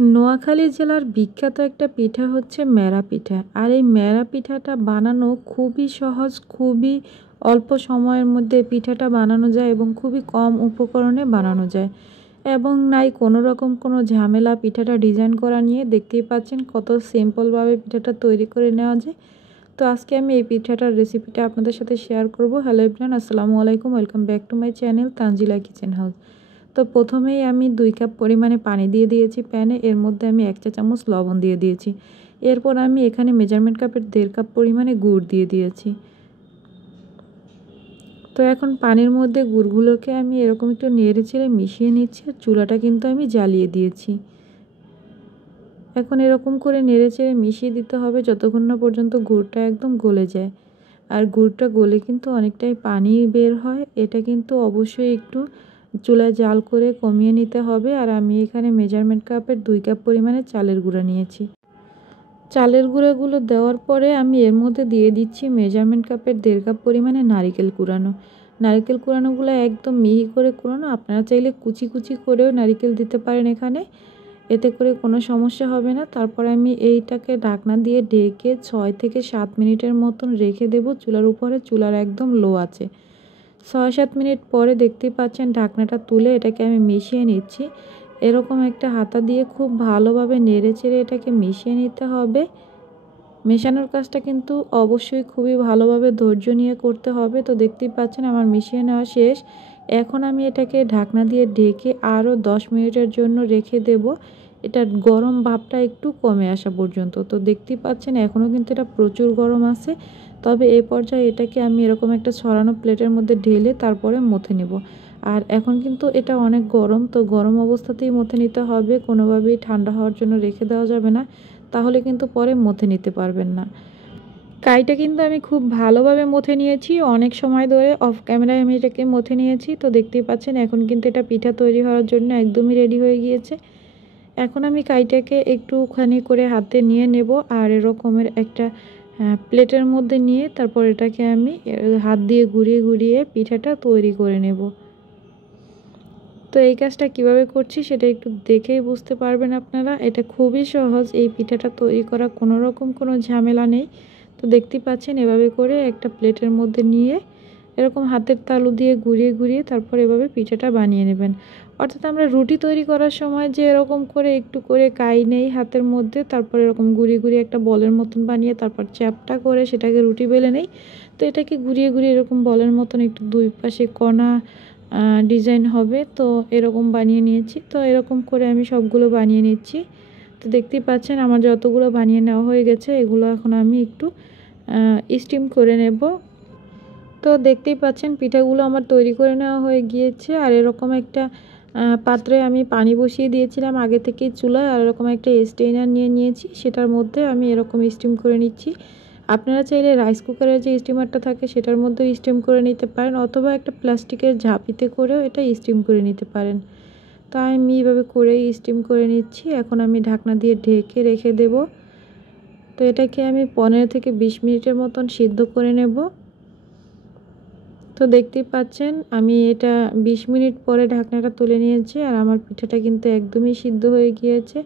নোয়াখালী জেলার বিখ্যাত একটা পিঠা হচ্ছে মেরা পিঠা। আর এই মেরা পিঠাটা বানানো খুবই সহজ, খুবই অল্প সময়ের মধ্যে পিঠাটা বানানো যায় এবং খুবই কম উপকরণে বানানো যায় এবং নাই কোনো রকম কোনো ঝামেলা। পিঠাটা ডিজাইন করা নিয়ে দেখতেই পাচ্ছেন কত সিম্পলভাবে পিঠাটা তৈরি করে নেওয়া যায়। তো আজকে আমি এই পিঠাটার রেসিপিটা আপনাদের সাথে শেয়ার করব। হ্যালো এভরিওয়ান, আসসালামু আলাইকুম, welcome back to my channel Tanzila kitchen house. তো প্রথমেই আমি 2 কাপ পরিমাণে পানি দিয়ে দিয়েছি প্যানে। এর মধ্যে আমি 1 চা চামচ লবণ দিয়ে দিয়েছি। এরপর আমি এখানে মেজারমেন্ট কাপের 1.5 কাপ পরিমাণে গুড় দিয়ে দিয়েছি। তো এখন পানির মধ্যে গুড়গুলোকে আমি এরকম একটু নেড়ে চেড়ে মিশিয়ে নিচ্ছি। আর চুলাটা কিন্তু আমি জ্বালিয়ে দিয়েছি। এখন এরকম করে নেড়ে চেড়ে মিশিয়ে দিতে হবে যতক্ষণ না পর্যন্ত গুড়টা একদম গলে যায়। আর গুড়টা গলে কিন্তু অনেকটাই পানি বের হয়, এটা কিন্তু অবশ্যই একটু চুলায় জাল করে কমিয়ে নিতে হবে। আর আমি এখানে মেজারমেন্ট কাপের 2 কাপ পরিমাণে চালের গুঁড়া নিয়েছি। চালের গুঁড়াগুলো দেওয়ার পরে আমি এর মধ্যে দিয়ে দিচ্ছি মেজারমেন্ট কাপের 1.5 কাপ পরিমাণে নারিকেল কুড়ানো। নারিকেল কুড়ানোগুলো একদম মিহি করে কুড়ানো, আপনারা চাইলে কুচি কুচি করেও নারিকেল দিতে পারেন এখানে, এতে করে কোনো সমস্যা হবে না। তারপরে আমি এইটাকে ঢাকনা দিয়ে ঢেকে 6 থেকে 7 মিনিটের মতন রেখে দেব চুলার উপরে। চুলার একদম লো আছে। 6-7 মিনিট পরে দেখতেই পাচ্ছেন ঢাকনাটা তুলে এটাকে আমি মিশিয়ে নিচ্ছি। এরকম একটা হাতা দিয়ে খুব ভালোভাবে নেড়ে চেড়ে এটাকে মিশিয়ে নিতে হবে। মেশানোর কাজটা কিন্তু অবশ্যই খুবই ভালোভাবে ধৈর্য নিয়ে করতে হবে। তো দেখতেই পাচ্ছেন আমার মিশিয়ে নেওয়া শেষ। এখন আমি এটাকে ঢাকনা দিয়ে ঢেকে আরও 10 মিনিটের জন্য রেখে দেব, এটার গরম ভাবটা একটু কমে আসা পর্যন্ত। তো দেখতেই পাচ্ছেন এখনও কিন্তু এটা প্রচুর গরম আছে। তবে এই পর্যায়ে এটাকে আমি এরকম একটা ছড়ানো প্লেটের মধ্যে ঢেলে তারপরে মথে নেব। আর এখন কিন্তু এটা অনেক গরম, তো গরম অবস্থাতেই মথে নিতে হবে, কোনোভাবেই ঠান্ডা হওয়ার জন্য রেখে দেওয়া যাবে না, তাহলে কিন্তু পরে মথে নিতে পারবেন না। কাইটা কিন্তু আমি খুব ভালোভাবে মথে নিয়েছি, অনেক সময় ধরে অফ ক্যামেরায় আমি এটাকে মথে নিয়েছি। তো দেখতেই পাচ্ছেন এখন কিন্তু এটা পিঠা তৈরি হওয়ার জন্য একদমই রেডি হয়ে গিয়েছে। এখন আমি কাইটাকে একটুখানি করে হাতে নিয়ে নেব আর এরকমের একটা প্লেটের মধ্যে নিয়ে তারপর এটাকে আমি হাত দিয়ে ঘুরিয়ে ঘুরিয়ে পিঠাটা তৈরি করে নেব। তো এই কাজটা কিভাবে করছি সেটা একটু দেখেই বুঝতে পারবেন আপনারা। এটা খুবই সহজ, এই পিঠাটা তৈরি করা কোনো রকম কোনো ঝামেলা নেই। তো দেখতেই পাচ্ছেন এভাবে করে একটা প্লেটের মধ্যে নিয়ে এরকম হাতের তালু দিয়ে ঘুরিয়ে ঘুরিয়ে তারপর এভাবে পিঠাটা বানিয়ে নেবেন। অর্থাৎ আমরা রুটি তৈরি করার সময় যে এরকম করে একটু করে কাই নেই হাতের মধ্যে, তারপর এরকম ঘুরিয়ে ঘুরিয়ে একটা বলের মতন বানিয়ে তারপর চ্যাপটা করে সেটাকে রুটি বেলে নেই। তো এটাকে ঘুরিয়ে ঘুরিয়ে এরকম বলের মতন একটু দুই পাশে কণা ডিজাইন হবে, তো এরকম বানিয়ে নিয়েছি। তো এরকম করে আমি সবগুলো বানিয়ে নিচ্ছি। তো দেখতেই পাচ্ছেন আমার যতগুলো বানিয়ে নেওয়া হয়ে গেছে, এগুলো এখন আমি একটু স্টিম করে নেব। তো দেখতেই পাচ্ছেন পিঠাগুলো আমার তৈরি করে নেওয়া হয়ে গিয়েছে। আর এরকম একটা পাত্রে আমি পানি বসিয়ে দিয়েছিলাম আগে থেকেই চুলায়, আর এরকম একটা স্টেইনার নিয়ে নিয়েছি, সেটার মধ্যে আমি এরকম স্টিম করে নিচ্ছি। আপনারা চাইলে রাইস কুকারের যে স্টিমারটা থাকে সেটার মধ্যেও স্টিম করে নিতে পারেন, অথবা একটা প্লাস্টিকের ঝাঁপিতে করেও এটা স্টিম করে নিতে পারেন। তো আমি এইভাবে করেই স্টিম করে নিচ্ছি। এখন আমি ঢাকনা দিয়ে ঢেকে রেখে দেব। তো এটাকে আমি 15 থেকে 20 মিনিটের মতন সিদ্ধ করে নেব। তো দেখতেই পাচ্ছেন আমি এটা 20 মিনিট পরে ঢাকনাটা তুলে নিয়েছি, আর আমার পিঠাটা কিন্তু একদমই সিদ্ধ হয়ে গিয়েছে।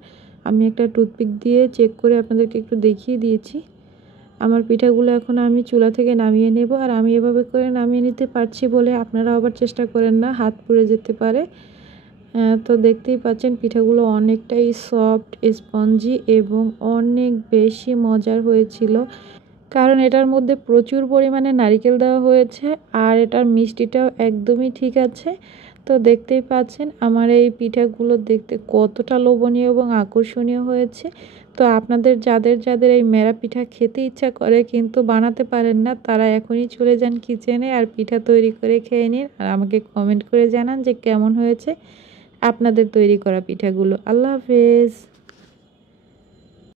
আমি একটা টুথপিক দিয়ে চেক করে আপনাদেরকে একটু দেখিয়ে দিয়েছি। আমার পিঠাগুলো এখন আমি চুলা থেকে নামিয়ে নেব। আর আমি এভাবে করে নামিয়ে নিতে পারছি বলে আপনারা আবার চেষ্টা করেন না, হাত পুড়ে যেতে পারে। তো দেখতেই পাচ্ছেন পিঠাগুলো অনেকটাই সফট, স্পঞ্জি এবং অনেক বেশি মজার হয়েছিল, কারণ এটার মধ্যে প্রচুর পরিমাণে নারকেল দেওয়া হয়েছে আর এটার মিষ্টিটাও একদমই ঠিক আছে। তো দেখতেই পাচ্ছেন আমার এই পিঠাগুলো দেখতে কতটা লোভনীয় এবং আকর্ষণীয় হয়েছে। তো আপনাদের যাদের যাদের এই মেরা পিঠা খেতে ইচ্ছা করে কিন্তু বানাতে পারেন না, তারা এখনই চলে যান কিচেনে আর পিঠা তৈরি করে খেয়ে নিন। আর আমাকে কমেন্ট করে জানান যে কেমন হয়েছে আপনাদের তৈরি করা পিঠাগুলো। আল্লাহ হাফেজ।